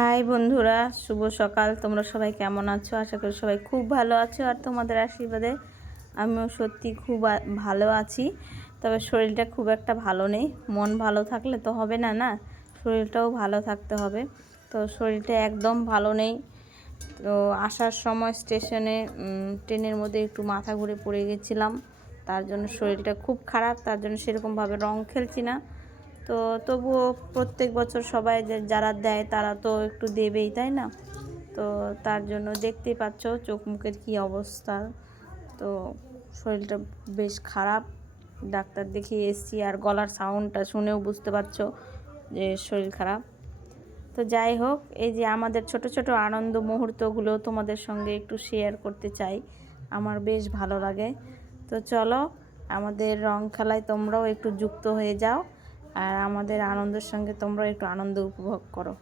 High বন্ধুরা, শুভ সকাল। তোমরা সবাই কেমন আছো? আশা করি সবাই খুব ভালো আছো। আর তোমাদের আশীর্বাদে আমিও সত্যি খুব ভালো আছি। তবে শরীরটা খুব একটা ভালো নেই। মন ভালো থাকলে তো হবে না, না শরীরটাও ভালো থাকতে হবে। তো শরীরটা একদম ভালো নেই। তো আসার সময় স্টেশনে ট্রেনের মধ্যে একটু মাথা ঘুরে পড়ে গেছিলাম, তার জন্য শরীরটা খুব খারাপ। তার জন্য সেরকমভাবে রং খেলছি না। তো তবুও প্রত্যেক বছর সবাই যারা দেয় তারা তো একটু দেবেই, তাই না? তো তার জন্য দেখতেই পাচ্ছ চোখ মুখের কী অবস্থা। তো শরীরটা বেশ খারাপ, ডাক্তার দেখিয়ে এসেছি। আর গলার সাউন্ডটা শুনেও বুঝতে পারছো যে শরীর খারাপ। তো যাই হোক, এই যে আমাদের ছোট ছোট আনন্দ মুহূর্তগুলো তোমাদের সঙ্গে একটু শেয়ার করতে চাই, আমার বেশ ভালো লাগে। তো চলো, আমাদের রং খেলায় তোমরাও একটু যুক্ত হয়ে যাও, আর আমাদের আনন্দের সঙ্গে তোমরাও একটু আনন্দ উপভোগ করো।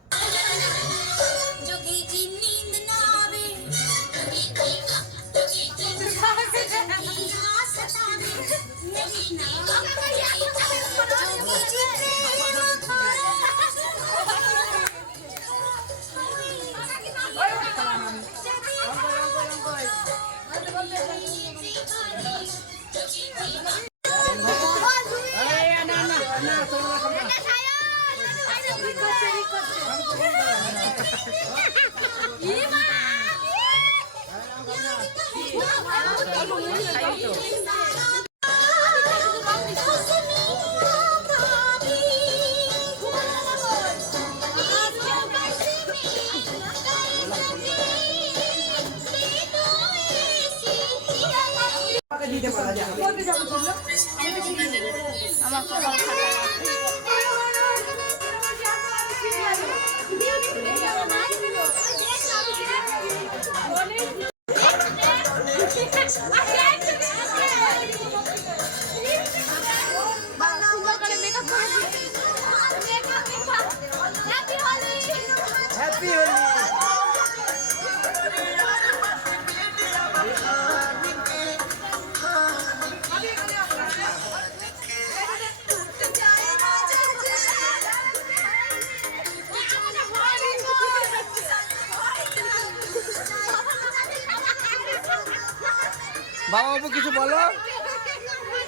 বাবা বাবু কিছু বলো।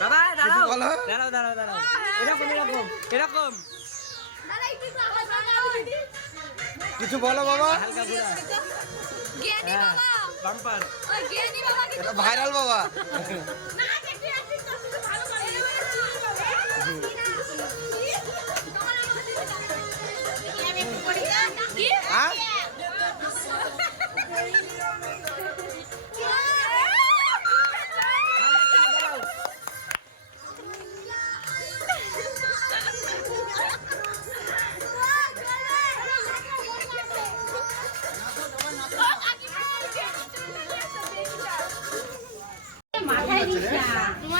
বাবা দাঁড়াও, বলো। দাঁড়াও দাঁড়াও দাঁড়াও, এরকম এরকম এরকম কিছু বলো বাবা। হালকা ঘোরা বাম্পার এটা ভাইরাল বাবা। হ্যাঁ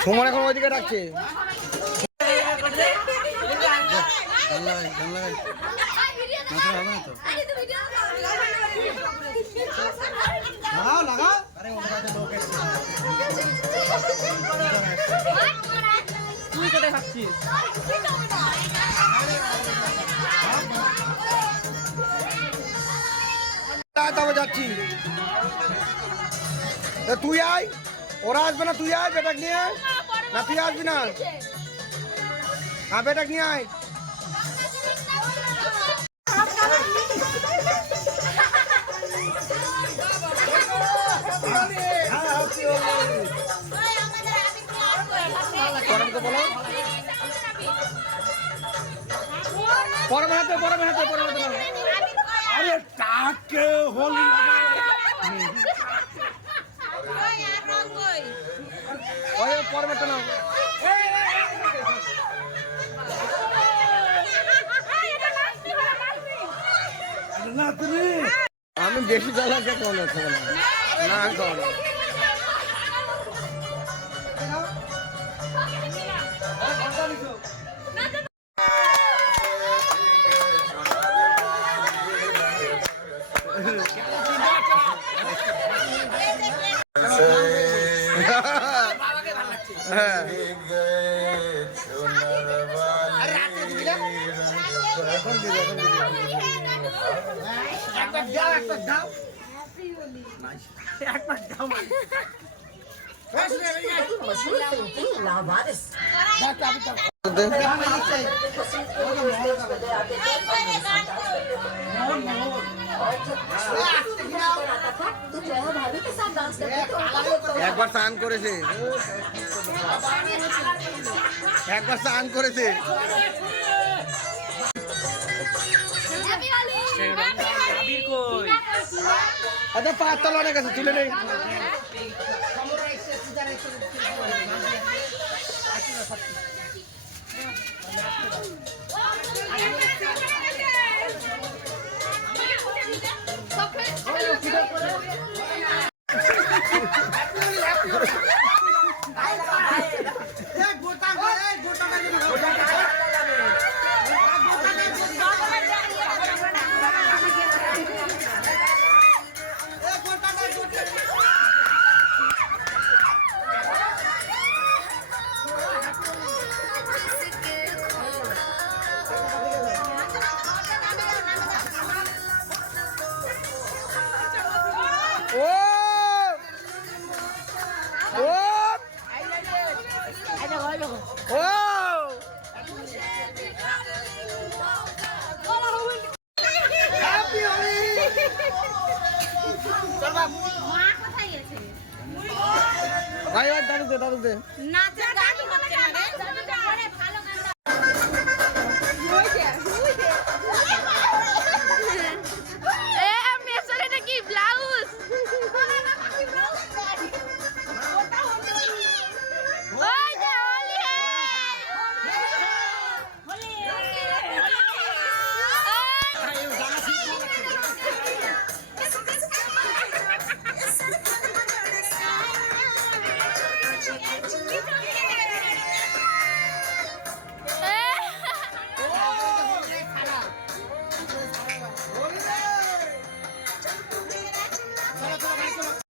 সুমন এখন ওইদিকে ডাকছে। তুই কোথায় খাচ্ছিস? তবে যাচ্ছি, তুই আয়। ওরা আসবে না, তুই আয় বেটাক নিয়ে। না তুই আসবি না, বেটাক নিয়ে আয়। বলো পরে বানাতে আরে টাকে হোলি ওই পরে বানাতে না। আমি বেশি জ্বালাতে কোন না কর। হ্যাঁ এখন একবার স্নান করেছে, একবার স্নান করেছে। আবির কই? আচ্ছা পাঁচ তলা অনেক আছে, তুলে নেই। ও ও ও হ্যাপি হোলি। ভাই ভাই দাদু দে, দাদু দে। নাচের গান হচ্ছে না রে ভালো গান